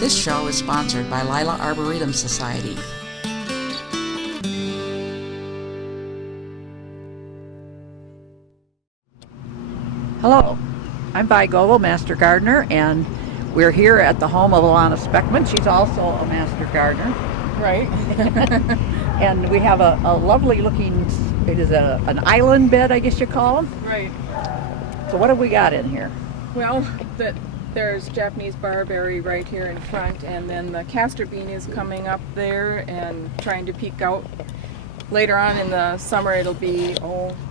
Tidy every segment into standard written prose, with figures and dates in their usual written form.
This show is sponsored by Lila Arboretum Society. Hello, I'm Vi Goebel, Master Gardener, and we're here at the home of Alana Speckman. She's also a Master Gardener. Right. And we have a lovely looking, it is an island bed, I guess you call them. Right. So what have we got in here? Well, there's Japanese barberry right here in front, and then the castor bean is coming up there and trying to peek out. Later on in the summer, it'll be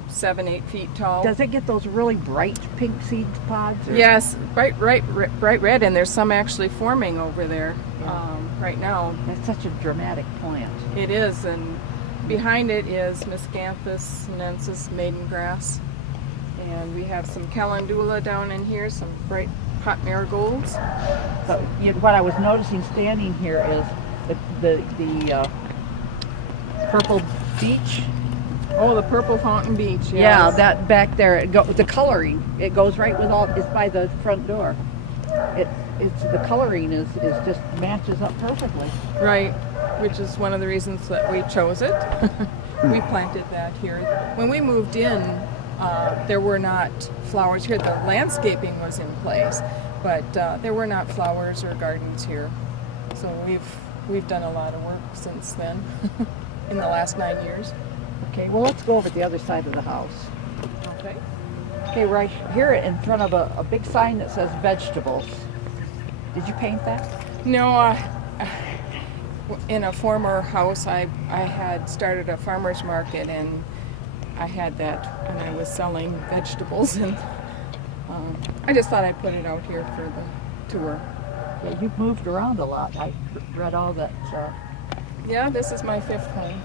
7-8 feet tall. Does it get those really bright pink seed pods? Or? Yes, bright red, and there's some actually forming over there right now. That's such a dramatic plant. It is, and behind it is Miscanthus sinensis maiden grass. And we have some calendula down in here, some bright hot marigolds. So what I was noticing standing here is the purple beech. Oh, the purple fountain beech. Yes. Yeah, that back there. The coloring, it goes right with all. It's by the front door. It's the coloring is just matches up perfectly. Right, which is one of the reasons that we chose it. We planted that here. When we moved in, there were not flowers here. The landscaping was in place, but there were not flowers or gardens here. So we've done a lot of work since then, in the last 9 years. Okay, well let's go over the other side of the house. Okay. Okay, right here in front of a big sign that says vegetables. Did you paint that? No, in a former house, I had started a farmer's market, and I had that, and I was selling vegetables, and I just thought I'd put it out here for the tour. Yeah, you've moved around a lot. I read all that. Yeah, this is my 5th home.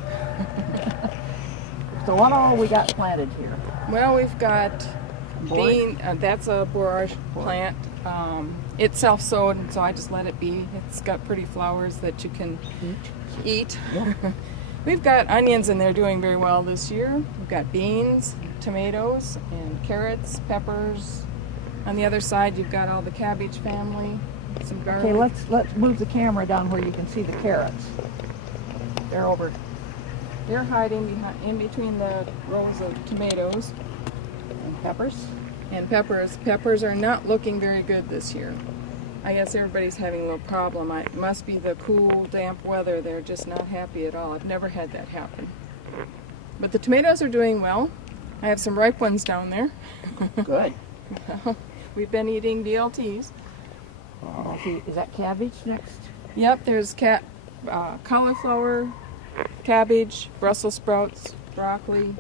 So what all we got planted here? Well, we've got bean. That's a borage plant. It's self-sowed, and so I just let it be. It's got pretty flowers that you can eat. Yeah. We've got onions, and they're doing very well this year. We've got beans, tomatoes, and carrots, peppers. On the other side, you've got all the cabbage family, some garlic. Okay, let's move the camera down where you can see the carrots. They're over. They're hiding in between the rows of tomatoes. And peppers. And peppers. Peppers are not looking very good this year. I guess everybody's having a little problem. It must be the cool, damp weather. They're just not happy at all. I've never had that happen. But the tomatoes are doing well. I have some ripe ones down there. Good. We've been eating BLTs. Is that cabbage next? Yep, there's cauliflower, cabbage, Brussels sprouts, broccoli.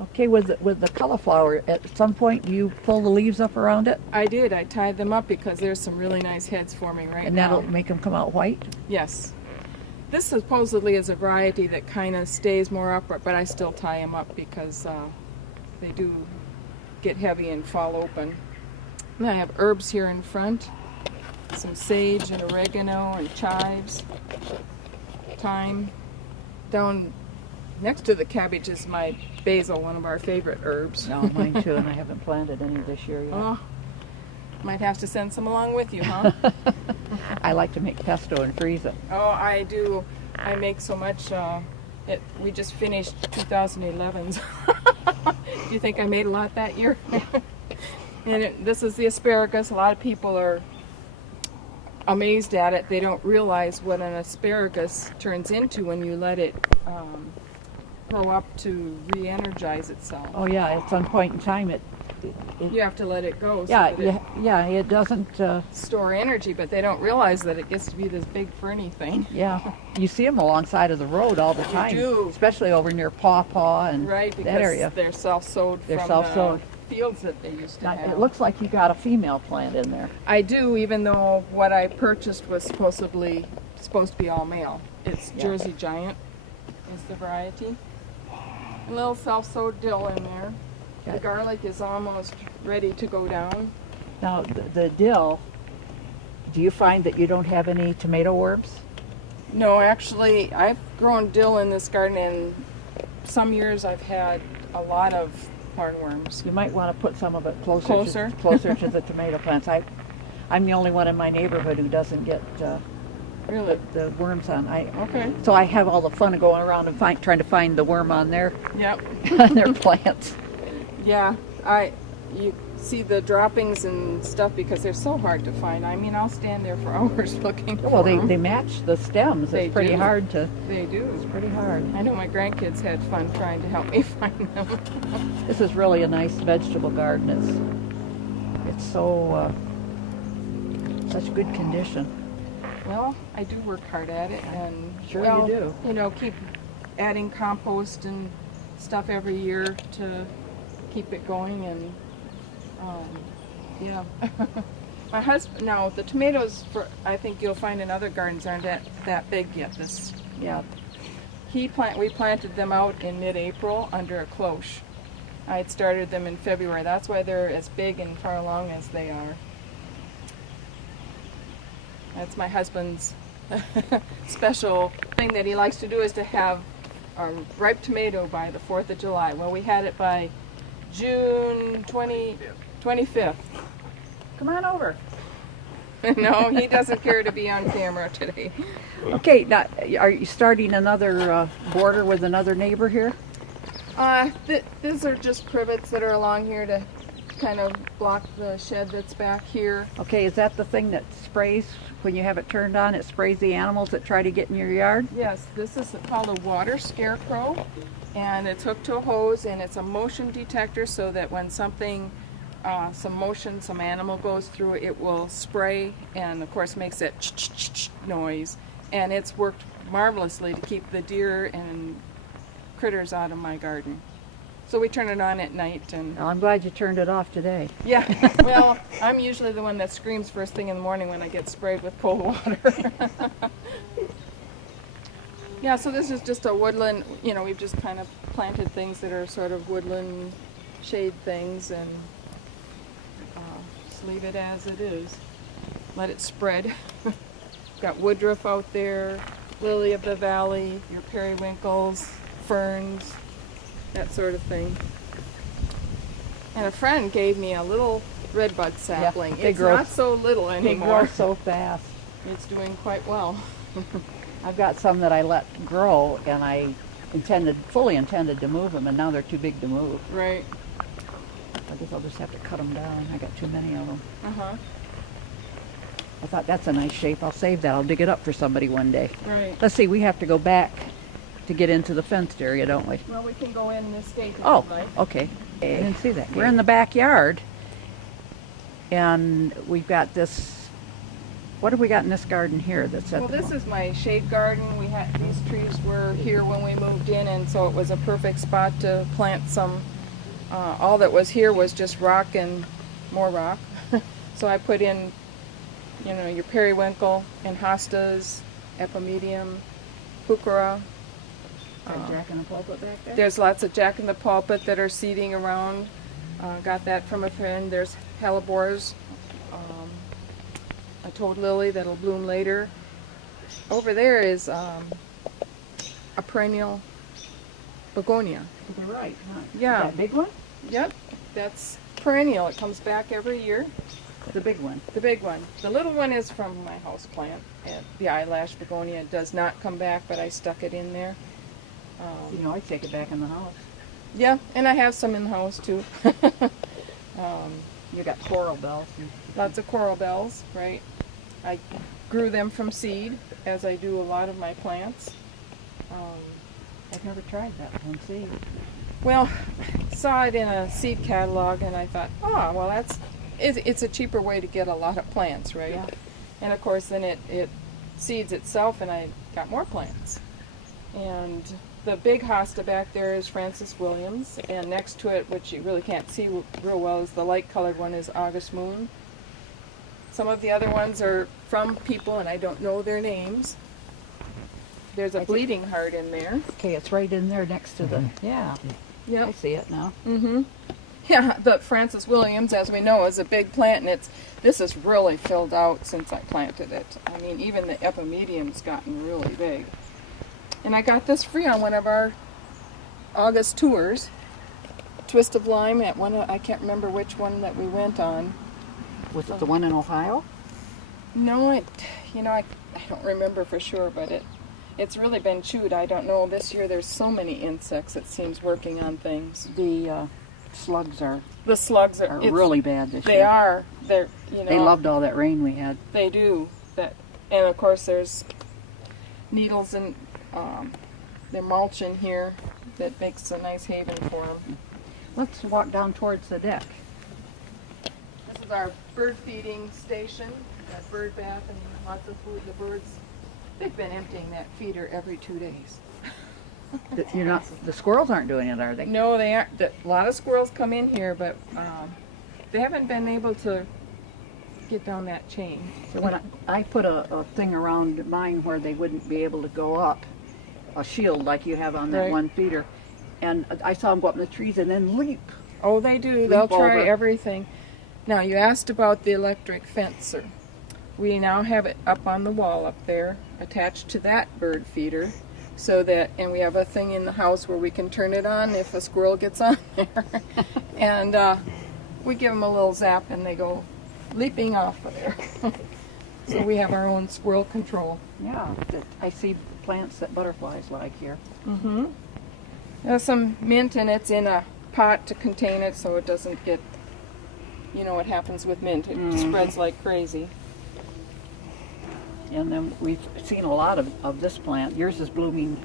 Okay, with the cauliflower, at some point you pull the leaves up around it? I did. I tied them up because there's some really nice heads forming right now. And that'll make them come out white? Yes. This supposedly is a variety that kind of stays more upright, but I still tie them up because they do get heavy and fall open. And I have herbs here in front, some sage and oregano and chives, thyme. Down next to the cabbage is my basil, one of our favorite herbs. No, mine too, and I haven't planted any this year yet. Oh, might have to send some along with you, huh? I like to make pesto and freeze it. Oh, I do. I make so much. We just finished 2011's. Do you think I made a lot that year? And this is the asparagus. A lot of people are amazed at it. They don't realize what an asparagus turns into when you let it grow up to re-energize itself. Oh yeah, at some point in time You have to let it go. So yeah, that it doesn't store energy, but they don't realize that it gets to be this big ferny thing. Yeah, you see them alongside of the road all the time. You do. Especially over near Paw Paw and Right, because that area. they're self-sowed They're from self-sowed. the fields that they used to Now, have. it looks like you got a female plant in there. I do, even though what I purchased was supposed to be all male. It's Yeah. Jersey Giant is the variety. A little self-sowed dill in there. The Okay. garlic is almost ready to go down. Now, the dill, do you find that you don't have any tomato worms? No, actually, I've grown dill in this garden, and some years I've had a lot of hornworms. You might want to put some of it closer Closer? closer to the tomato plants. I'm the only one in my neighborhood who doesn't get Really? the worms on. Okay. So I have all the fun of going around and trying to find the worm on their Yep. on their plants. Yeah. You see the droppings and stuff because they're so hard to find. I mean, I'll stand there for hours looking for Well, they them. match the stems. They It's pretty do. hard to. They do. It's pretty hard. I know my grandkids had fun trying to help me find them. This is really a nice vegetable garden. It's so such good condition. Well, I do work hard at it, and Sure well, you do. You know, keep adding compost and stuff every year to keep it going, and yeah. My husband, now the tomatoes, I think you'll find in other gardens aren't that big yet. Yeah. We planted them out in mid-April under a cloche. I had started them in February. That's why they're as big and far along as they are. That's my husband's special thing that he likes to do, is to have a ripe tomato by the 4th of July. Well, we had it by June 25th. Come on over. No, he doesn't care to be on camera today. Okay, now, are you starting another border with another neighbor here? These are just privets that are along here to kind of block the shed that's back here. Okay, is that the thing that sprays when you have it turned on? It sprays the animals that try to get in your yard? Yes, this is called a water scarecrow, and it's hooked to a hose, and it's a motion detector so that when something, some animal goes through, it will spray, and of course makes that ch-ch-ch noise. And it's worked marvelously to keep the deer and critters out of my garden. So we turn it on at night, and Well, I'm glad you turned it off today. yeah, well, I'm usually the one that screams first thing in the morning when I get sprayed with cold water. Yeah, so this is just a woodland, you know, we've just kind of planted things that are sort of woodland shade things, and just leave it as it is. Let it spread. Got woodruff out there, lily of the valley, your periwinkles, ferns, that sort of thing. And a friend gave me a little redbud sapling. they It's grow- not so little They grow anymore. so fast. It's doing quite well. I've got some that I let grow, and I fully intended to move them, and now they're too big to move. Right. I guess I'll just have to cut them down. I got too many of them. Uh-huh. I thought that's a nice shape. I'll save that. I'll dig it up for somebody one day. Right. Let's see, we have to go back to get into the fenced area, don't we? Well, we can go in this gate if Oh, you'd like. okay. I didn't see that. We're in the backyard, and we've got this. What have we got in this garden here? That's at Well, the this is my shade garden. These trees were here when we moved in, and so it was a perfect spot to plant some. All that was here was just rock and more rock. So I put in, you know, your periwinkle and hostas, epimedium, heuchera. Jack in the pulpit back there. There's lots of jack in the pulpit that are seeding around. Got that from a friend. There's hellebores, a toad lily that'll bloom later. Over there is a perennial begonia. To the right, huh? Yeah. That big one? Yep, that's perennial. It comes back every year. The big one. The big one. The little one is from my house plant. The eyelash begonia does not come back, but I stuck it in there. You know, I'd take it back in the house. Yeah, and I have some in the house too. You got coral bells. Lots of coral bells, right? I grew them from seed, as I do a lot of my plants. I've never tried that one. See, Well, saw it in a seed catalog, and I thought, oh, well, it's a cheaper way to get a lot of plants, right? Yeah. And of course, then it seeds itself, and I got more plants. And the big hosta back there is Francis Williams, and next to it, which you really can't see real well, is the light-colored one is August Moon. Some of the other ones are from people, and I don't know their names. There's a bleeding heart in there. okay, it's right in there next to the. Yeah, I Yep. see it now. Mm-hmm. Yeah, but Francis Williams, as we know, is a big plant, and this is really filled out since I planted it. I mean, even the epimedium's gotten really big. And I got this free on one of our August tours. Twist of Lime at one, I can't remember which one that we went on. Was it the one in Ohio? No, I don't remember for sure, but it's really been chewed. I don't know. This year there's so many insects, it seems, working on things. The slugs are The slugs are really bad this They year. are. They're, They loved all that rain we had. They do. And of course there's needles and they're mulch in here that makes a nice haven for them. Let's walk down towards the deck. This is our bird feeding station. Got bird bath and lots of food. The birds, they've been emptying that feeder every 2 days. The squirrels aren't doing it, are they? No, they aren't. A lot of squirrels come in here, but they haven't been able to get down that chain. So when I put a thing around mine where they wouldn't be able to go up, a shield like you have on that Right. one feeder, and I saw them go up in the trees and then leap. Oh, they do. Leap They'll try over. everything. Now, you asked about the electric fencer. We now have it up on the wall up there, attached to that bird feeder, and we have a thing in the house where we can turn it on if a squirrel gets on there. And we give them a little zap and they go leaping off of there. So we have our own squirrel control. Yeah, I see plants that butterflies like here. Mm-hmm. There's some mint and it's in a pot to contain it so it doesn't get, what happens with mint. It spreads like crazy. And then we've seen a lot of this plant. Yours is blooming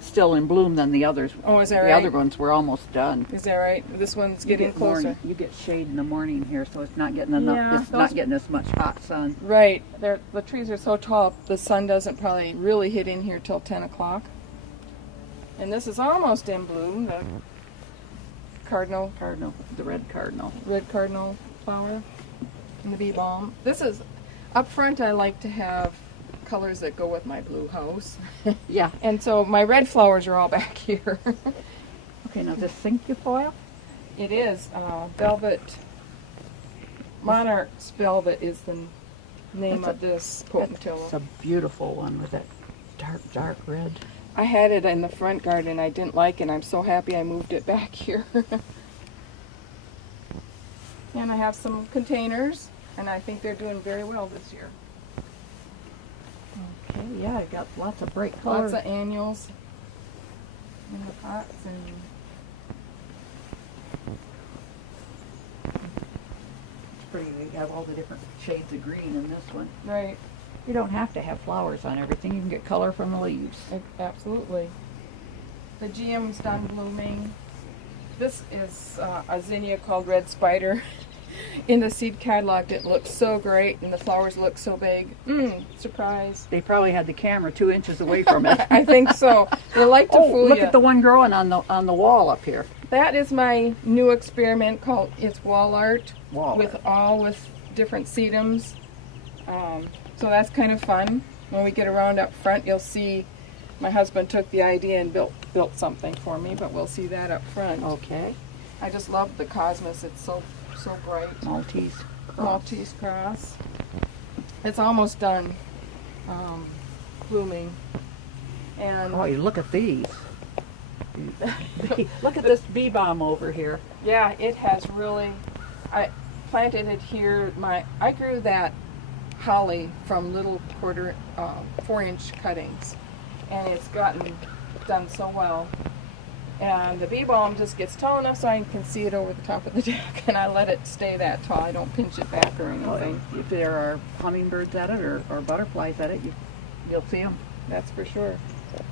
still in bloom than the others. Oh, is that the right? other ones were almost done. Is that right? This one's getting You get closer. You get shade in the morning here, so it's not getting enough. Yeah, it's not getting as much hot sun. Right. The trees are so tall, the sun doesn't probably really hit in here till 10 o'clock. And this is almost in bloom, the Cardinal, the red cardinal flower, and the bee balm. This is, up front I like to have colors that go with my blue house. Yeah. And so my red flowers are all back here. Okay, now this cinquefoil? It is velvet. Monarch's velvet is the name of this potentilla. It's a beautiful one with that dark red. I had it in the front garden. I didn't like it. I'm so happy I moved it back here. And I have some containers, and I think they're doing very well this year. Okay, yeah, I got lots of bright colors. Lots of annuals in the pots, and It's pretty. You have all the different shades of green in this one. right, You don't have to have flowers on everything. You can get color from the leaves. absolutely. The GM's done blooming. This is a zinnia called Red Spider. In the seed catalog, it looks so great, and the flowers look so big. Surprise. They probably had the camera 2 inches away from it. I think so. They like to fool look you. at the one growing on the wall up here. That is my new experiment called It's Wall Art. Wall with art. with different sedums. So that's kind of fun. When we get around up front, you'll see my husband took the idea and built something for me, but we'll see that up front. Okay. I just love the cosmos. It's so bright. Maltese. Maltese cross. It's almost done blooming. And Oh, you look at these. Look at this bee balm over here. yeah, it has really. I planted it here. I grew that holly from little 4-inch cuttings, and it's gotten done so well. And the bee balm just gets tall enough so I can see it over the top of the deck, and I let it stay that tall. I don't pinch it back or anything. If there are hummingbirds at it or butterflies at it, you'll see them That's for sure.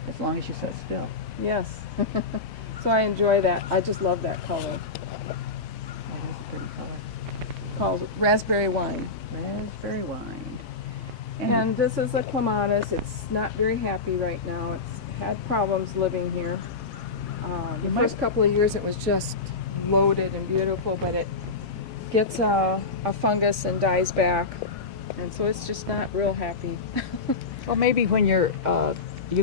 as long as you sit still. Yes. So I enjoy that. I just love that color. That is a pretty color. Called raspberry wine. Raspberry wine. And this is a clematis. It's not very happy right now. It's had problems living here. The first couple of years it was just loaded and beautiful, but it gets a fungus and dies back. And so it's just not real happy. Well, maybe when you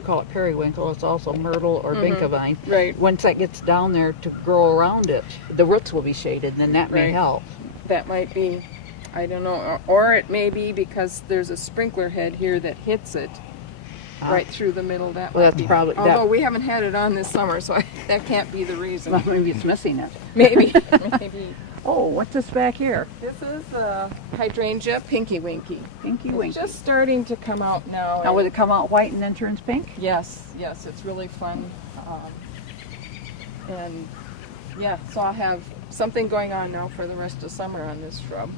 call it periwinkle, it's also myrtle or vinkavine. Right. Once that gets down there to grow around it, the roots will be shaded, and then that may Right. help. That might be, I don't know, or it may be because there's a sprinkler head here that hits it right through the middle. That Well, might that's be. probably- Although we haven't had it on this summer, so that can't be the reason. Well, maybe it's missing it. Maybe. Oh, what's this back here? This is hydrangea Pinky Winky. Pinky It's Winky. just starting to come out now. Now, would it come out white and then turns pink? Yes, yes, it's really fun. And yeah, so I'll have something going on now for the rest of summer on this shrub.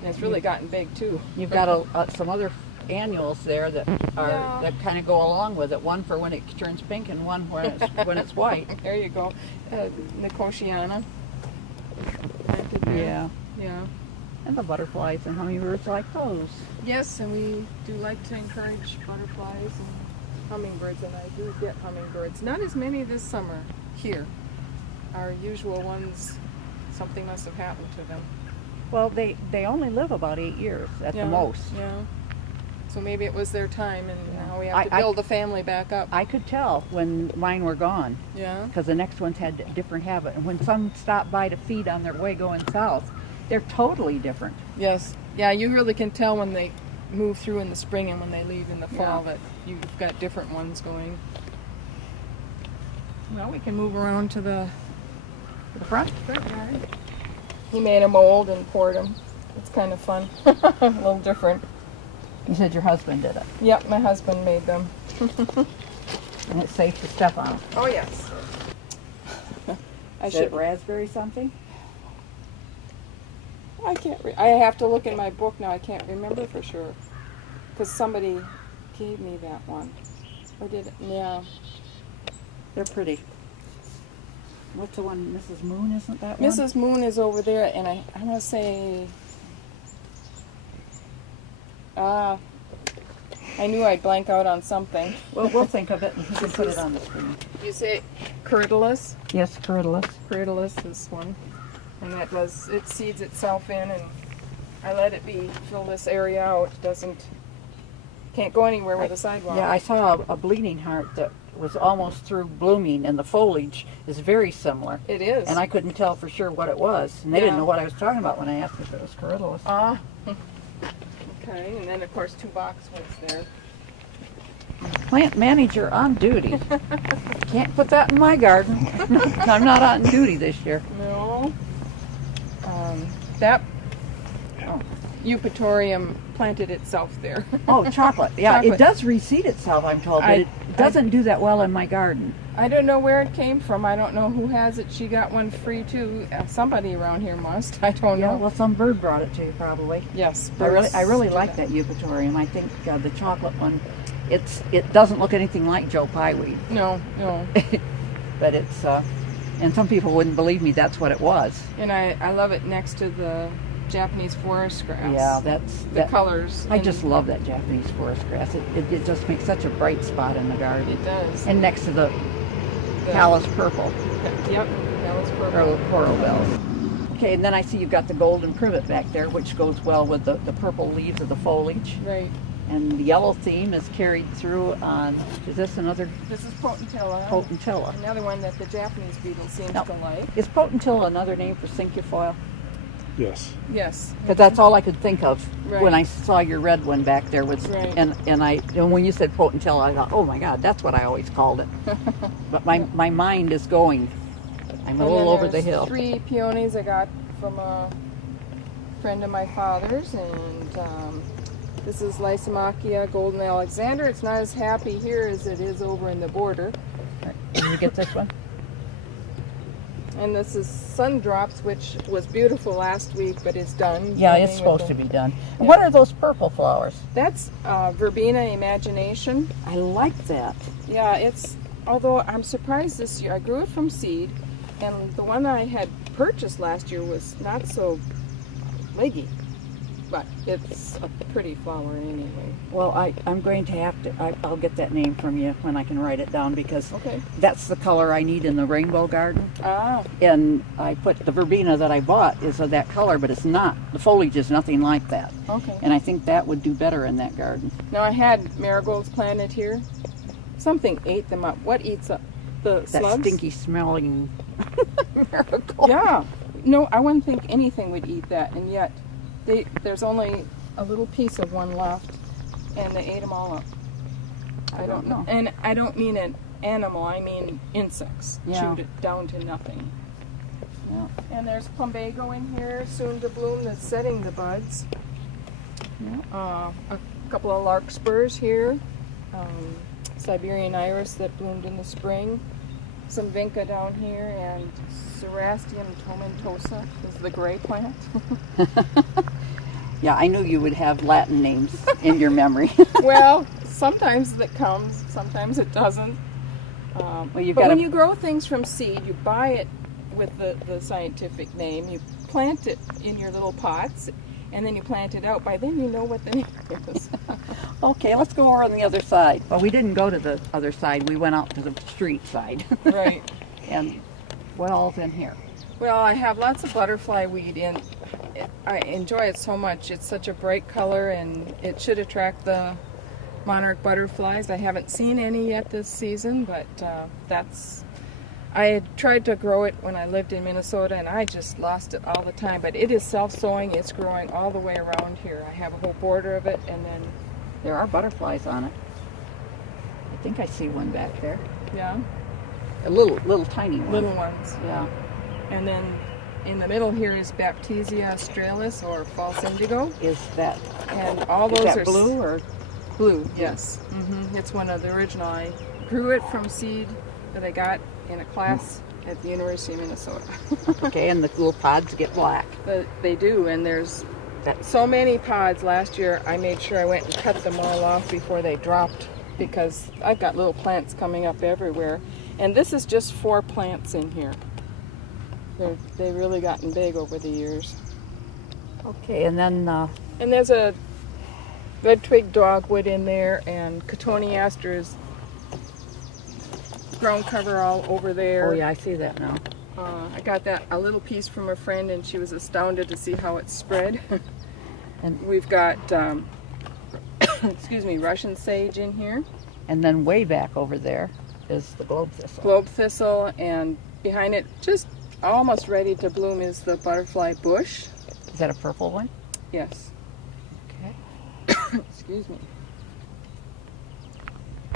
And it's really gotten big too. You've got some other annuals there that are Yeah. that kind of go along with it. One for when it turns pink and one when it's white. There you go. Nicotiana. Planted there. Yeah. Yeah. And the butterflies and hummingbirds like those. Yes, and we do like to encourage butterflies and hummingbirds, and I do get hummingbirds. Not as many this summer here. Our usual ones, something must have happened to them. Well, they only live about 8 years at the most. Yeah. So maybe it was their time, and Yeah. now we have to build the family back up. I could tell when mine were gone Yeah. because the next ones had a different habit. And when some stop by to feed on their way going south, they're totally different. Yes. Yeah, you really can tell when they move through in the spring and when they leave in the fall Yeah. that you've got different ones going. Well, we can move around to the The front? front yard. He made a mold and poured them. It's kind of fun. A little different. You said your husband did it, Yep, my husband made them. and it's safe to step on. Oh, yes. I Is it should. raspberry something? I can't. I have to look in my book now. I can't remember for sure, because somebody gave me that one. Or did it? Yeah. They're pretty. What's the one, Mrs. Moon, isn't that one? Mrs. Moon is over there, and I want to say. I knew I'd blank out on something. Well, we'll think of it and we can put it on the screen. You say Curtilus? Yes, Curtilus. Curtilus, this one. And it seeds itself in, and I let it fill this area out. Can't go anywhere with a sidewalk. Yeah, I saw a bleeding heart that was almost through blooming, and the foliage is very similar. It is. And I couldn't tell for sure what it was. And they didn't Yeah. know what I was talking about when I asked if it was Curtilus. Okay, and then of course 2 boxwoods there. Plant manager on duty. Can't put that in my garden. I'm not on duty this year. No. That Eupatorium planted itself there. Oh, chocolate. Yeah, Chocolate. it does reseed itself, I'm told, but it doesn't do that well in my garden. I don't know where it came from. I don't know who has it. She got one free too. Somebody around here must. I don't Yeah, know. well, some bird brought it to you probably. Yes. I really birds like do that Eupatorium. I think the chocolate one, it doesn't look anything like Joe Pyeweed, No, no. but it's, and some people wouldn't believe me that's what it was. And I love it next to the Japanese forest grass. Yeah, the colors. I and just love that Japanese forest grass. It just makes such a bright spot in the garden. It does. And next to the Palace purple, Yep, that was or purple. coral bells. Okay, and then I see you've got the golden privet back there, which goes well with the purple leaves of the foliage. Right. And the yellow theme is carried through on, is this another This is potentilla. potentilla? Another one that the Japanese beetle seems No. to like. Is potentilla another name for cinquefoil? Yes. Yes. Because that's all I could think of Right. when I saw your red one back there. Was Right. and when you said potentilla, I thought, oh my God, that's what I always called it. But my mind is going. I'm a little over the hill. 3 peonies I got from a friend of my father's, and this is Lysomachia Golden Alexander. It's not as happy here as it is over in the border. Can you get this one? And this is Sundrops, which was beautiful last week, but it's done. Yeah, it's Blooming supposed with to the- be done. Yeah. What are those purple flowers? That's Verbena Imagination. I like that. Yeah, although I'm surprised this year. I grew it from seed, and the one I had purchased last year was not so leggy, but it's a pretty flower anyway. Well, I'm going to have to, I'll get that name from you when I can write it down, because Okay. that's the color I need in the rainbow garden. Ah, And I put the verbena that I bought is of that color, but it's not. The foliage is nothing like that. okay. And I think that would do better in that garden. Now I had marigolds planted here. Something ate them up. What eats up the That slugs? stinky smelling marigold. Yeah. No, I wouldn't think anything would eat that, and yet there's only a little piece of one left, and they ate them all up. I don't know. And I don't mean an animal, I mean insects. Yeah. Chewed it down to nothing. Yeah. And there's plumbago in here, soon to bloom, that's setting the buds. Yeah. A couple of larkspurs here. Siberian iris that bloomed in the spring. Some vinca down here, and Cerastium tomentosa is the gray plant. Yeah, I knew you would have Latin names in your memory. Well, sometimes it comes, sometimes it doesn't. You've But got when to. you grow things from seed, you buy it with the scientific name, you plant it in your little pots, and then you plant it out. By then you know what the name is. Okay, let's go over on the other side. Well, we didn't go to the other side. We went out to the street side. Right. And what all's in here? Well, I have lots of butterfly weed in. I enjoy it so much. It's such a bright color, and it should attract the monarch butterflies. I haven't seen any yet this season, but I had tried to grow it when I lived in Minnesota, and I just lost it all the time. But it is self-sowing. It's growing all the way around here. I have a whole border of it, and then, There are butterflies on it. I think I see one back there. yeah, A little tiny one. little ones. Yeah. And then in the middle here is Baptisia australis, or false indigo. Is that And all is those that are blue or? blue, yes. It's one of the original. I grew it from seed that I got in a class at the University of Minnesota. Okay, and the little pods get black. But they do, and there's so many pods. Last year I made sure I went and cut them all off before they dropped, because I've got little plants coming up everywhere. And this is just 4 plants in here. They've really gotten big over the years. Okay, and then And there's a red twig dogwood in there, and cotoneaster is ground cover all over there. oh yeah, I see that now. I got a little piece from a friend, and she was astounded to see how it spread. And We've got, excuse me, Russian sage in here, and then way back over there is the globe thistle. globe thistle, and behind it, just almost ready to bloom, is the butterfly bush. Is that a purple one? Yes. Okay. Excuse me.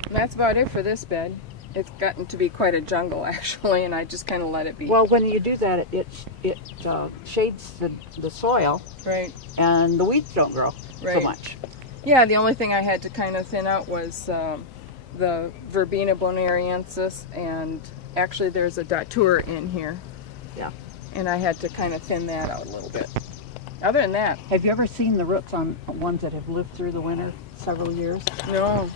And that's about it for this bed. It's gotten to be quite a jungle, actually, and I just kind of let it be. Well, when you do that, it shades the soil, Right. and the weeds don't grow so Right. much. Yeah, the only thing I had to kind of thin out was the Verbena bonariensis, and actually there's a datura in here, Yeah. and I had to kind of thin that out a little bit. Other than that, Have you ever seen the roots on ones that have lived through the winter several years? no.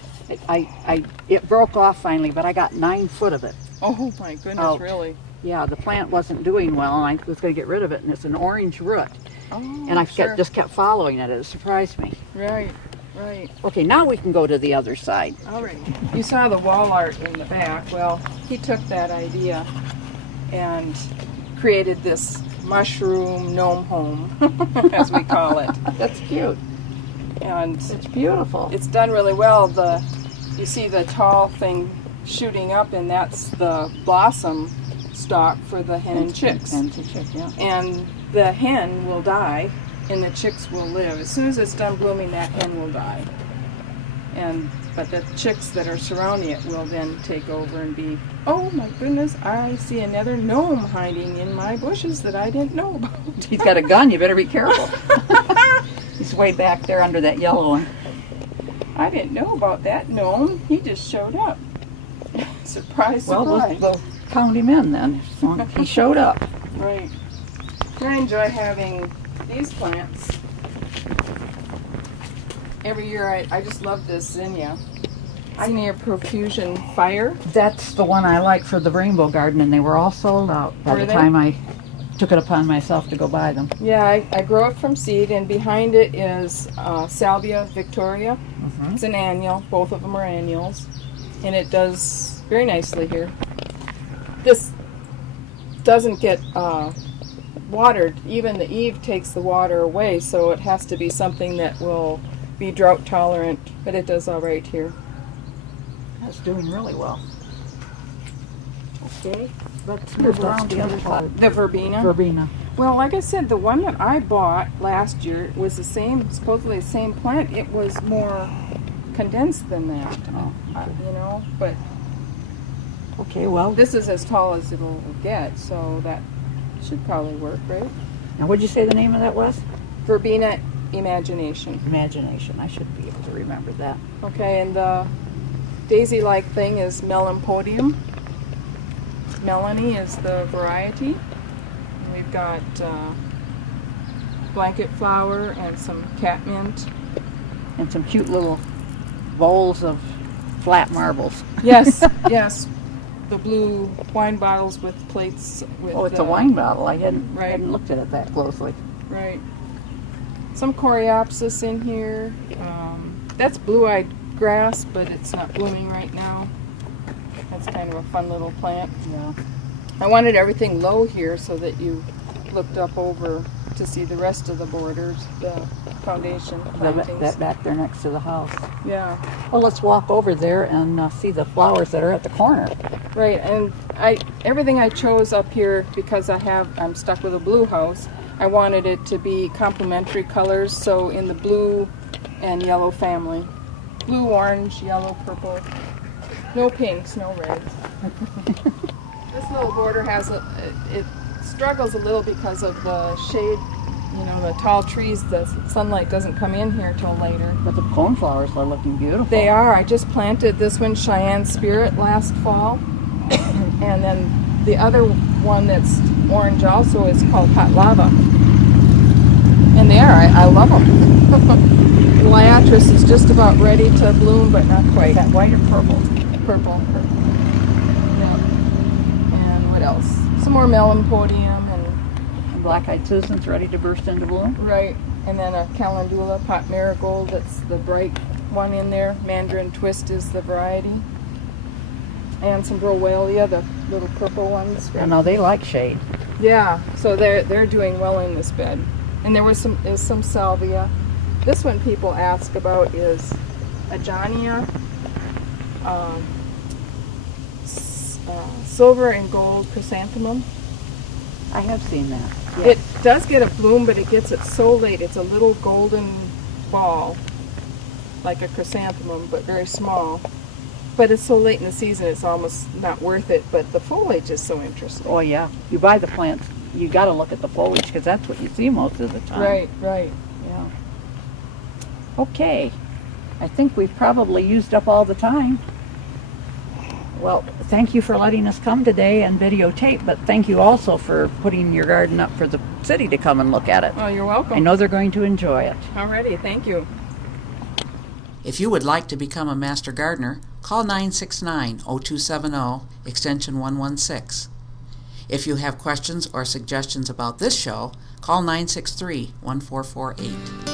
It broke off finally, but I got 9 foot of it. Oh my goodness, Out. really? Yeah, the plant wasn't doing well, and I was going to get rid of it, and it's an orange root. Oh, And I sure. just kept following it. It surprised me. Right, right. Okay, now we can go to the other side. All right. You saw the wall art in the back. Well, he took that idea and created this mushroom gnome home, as we call it. That's cute. And It's beautiful. it's done really well. You see the tall thing shooting up, and that's the blossom stalk for the hen and chicks. And the chick, yeah. And the hen will die, and the chicks will live. As soon as it's done blooming, that hen will die. But the chicks that are surrounding it will then take over and be, oh my goodness, I see another gnome hiding in my bushes that I didn't know about. He's got a gun. You better be careful. He's way back there under that yellow one. I didn't know about that gnome. He just showed up. Surprise, Well, surprise. we'll count him in then. as long as He showed up. Right. I enjoy having these plants. Every year I just love this zinnia. Zinnia profusion fire. That's the one I like for the rainbow garden, and they were all sold out by Were the they? time I took it upon myself to go buy them. Yeah, I grow it from seed, and behind it is Salvia victoria. It's an annual. Both of them are annuals. And it does very nicely here. This doesn't get watered. Even the eave takes the water away, so it has to be something that will be drought tolerant, but it does all right here. That's doing really well. Okay, let's move around the other side. The verbena. Verbena. Well, like I said, the one that I bought last year was the same, supposedly the same plant. It was more condensed than that, Oh, you know, but okay, well, this is as tall as it'll get, so that Should probably work, right? Now, what'd you say the name of that was? Verbena Imagination. Imagination. I should be able to remember that. Okay, and the daisy-like thing is Melampodium. Melanie is the variety. And we've got blanket flower and some catmint. And some cute little bowls of flat marbles. Yes, yes. The blue wine bottles with plates with. Oh, it's a wine bottle. I hadn't Right. looked at it that closely. Right. Some coreopsis in here. That's blue-eyed grass, but it's not blooming right now. That's kind of a fun little plant. Yeah. I wanted everything low here so that you looked up over to see the rest of the borders, the foundation plantings. That back there next to the house. Yeah, Well, let's walk over there and see the flowers that are at the corner. right. And everything I chose up here because I'm stuck with a blue house. I wanted it to be complementary colors, so in the blue and yellow family. Blue, orange, yellow, purple. No pinks, no reds. This little border it struggles a little because of the shade, the tall trees. The sunlight doesn't come in here till later. But the coneflowers are looking beautiful. They are. I just planted this one, Cheyenne Spirit, last fall. And then the other one that's orange also is called Hot Lava. And they are. I love them. Liatris is just about ready to bloom, but not quite. Is that white or purple? Purple. Yeah. And what else? Some more Melampodium And black-eyed Susan's ready to burst into bloom. right. And then a Calendula pot marigold. That's the bright one in there. Mandarin Twist is the variety. And some Browelia, the little purple ones. I know they like shade. Yeah. So they're doing well in this bed. And there was some salvia. This one people ask about is Ajonia, silver and gold chrysanthemum. I have seen that. It does get a bloom, but it gets it so late. It's a little golden ball, like a chrysanthemum, but very small. But it's so late in the season, it's almost not worth it. But the foliage is so interesting. Oh, yeah. You buy the plants, you got to look at the foliage because that's what you see most of the time. Right, right. Yeah. Okay. I think we've probably used up all the time. Well, thank you for letting us come today and videotape, but thank you also for putting your garden up for the city to come and look at it. Oh, you're welcome. I know they're going to enjoy it. Alrighty, thank you. If you would like to become a Master Gardener, call 969-0270, extension 116. If you have questions or suggestions about this show, call 963-1448.